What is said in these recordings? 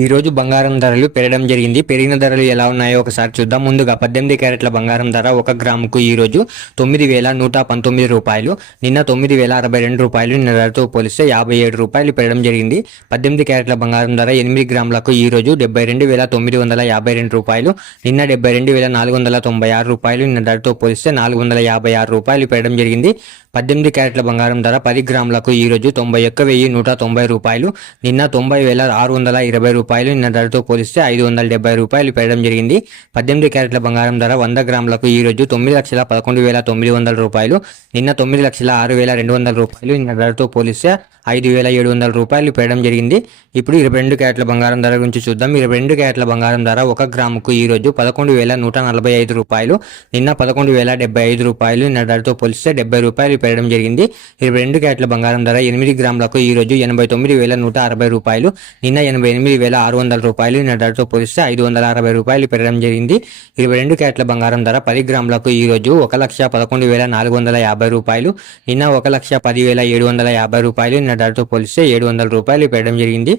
ఈ రోజు బంగారం ధరలు పెరగడం జరిగింది. పెరిగిన ధరలు ఎలా ఉన్నాయో ఒకసారి చూద్దాం. ముందుగా 18 క్యారెట్ల బంగారం ధర 1 గ్రాముకు ఈ రోజు 9,119 రూపాయలు, నిన్న 9,062 రూపాయలు. నిన్న ధరతో పోలిస్తే 57 రూపాయలు పెరగడం జరిగింది. 18 క్యారెట్ల బంగారం ధర 8 గ్రాములకు ఈ రోజు 72,952 రూపాయలు, నిన్న 72,496 రూపాయలు. నిన్న ధరతో పోలిస్తే 456 రూపాయలు పెరగడం జరిగింది. 18 క్యారెట్ల బంగారం ధర 10 గ్రాములకు ఈ రోజు 91,190 రూపాయలు, నిన్న 90,620 రూపాయలు. నిన్న ధరతో పోలిస్తే 570 రూపాయలు పెరగడం జరిగింది. 18 క్యారెట్ల బంగారం ధర 100 గ్రాములకు ఈ రోజు 9,11,900 రూపాయలు, నిన్న 9,06,200 రూపాయలు. నిన్న ధరతో పోలిస్తే 5,700 రూపాయలు పెరగడం జరిగింది. ఇప్పుడు 22 క్యారెట్ల బంగారం ధర గురించి చూద్దాం. 22 క్యారెట్ల బంగారం ధర 1 గ్రాముకు ఈ రోజు 11,145 రూపాయలు, నిన్న 11,075 రూపాయలు. నిన్న ధరతో పోలిస్తే 70 రూపాయలు పెరగడం జరిగింది. 22 క్యారెట్ల బంగారం ధర 8 గ్రాములకు ఈ రోజు 89,160 రూపాయలు, నిన్న 88,600 రూపాయలు. నిన్న ధరతో పోలిస్తే 560 రూపాయలు పెరగడం జరిగింది. 22 క్యారెట్ల బంగారం ధర 10 గ్రాములకు ఈ రోజు 1,11,450 రూపాయలు, నిన్న 1,10,750 రూపాయలు. నిన్న ధరతో పోలిస్తే 700 రూపాయలు పెరగడం జరిగింది.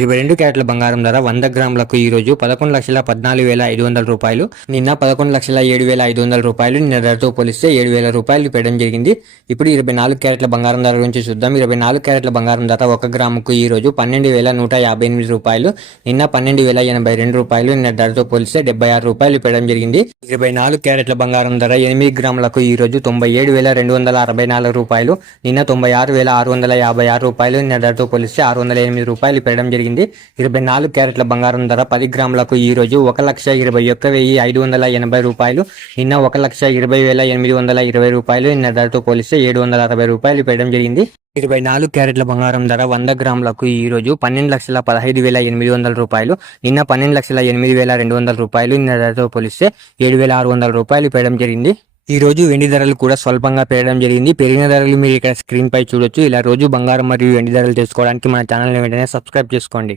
22 క్యారెట్ల బంగారం ధర 100 గ్రాములకు ఈ రోజు 11,14,500 రూపాయలు, నిన్న 11,07,500 రూపాయలు. నిన్న ధరతో పోలిస్తే 7,000 రూపాయలు పెరగడం జరిగింది. ఇప్పుడు 24 క్యారెట్ల బంగారం ధర గురించి చూద్దాం. 24 క్యారెట్ల బంగారం ధర 1 గ్రాముకు ఈ రోజు 12,158 రూపాయలు, నిన్న 12,082 రూపాయలు. నిన్న ధరతో పోలిస్తే 76 రూపాయలు పెరగడం జరిగింది. 24 క్యారెట్ల బంగారం ధర 8 గ్రాములకు ఈ రోజు 97,264 రూపాయలు, నిన్న 96,656 రూపాయలు. నిన్న ధరతో పోలిస్తే 608 రూపాయలు పెరగడం జరిగింది. 24 క్యారెట్ల బంగారం ధర 10 గ్రాములకు ఈ రోజు 1,21,580 రూపాయలు, నిన్న 1,20,820 రూపాయలు. నిన్న ధరతో పోలిస్తే 760 రూపాయలు పెరగడం జరిగింది. 24 క్యారెట్ల బంగారం ధర 100 గ్రాములకు ఈ రోజు 12,15,800 రూపాయలు, నిన్న 12,08,200 రూపాయలు. నిన్న ధరతో పోలిస్తే 7,600 రూపాయలు పెరగడం జరిగింది. ఈ రోజు వెండి ధరలు కూడా స్వల్పంగా పెరగడం జరిగింది. పెరిగిన ధరలు మీరు ఇక్కడ స్క్రీన్ పై చూడొచ్చు. ఇలా రోజు బంగారం మరియు వెండి ధరలు తెలుసుకోవడానికి మన ఛానల్ని వెంటనే సబ్స్క్రైబ్ చేసుకోండి.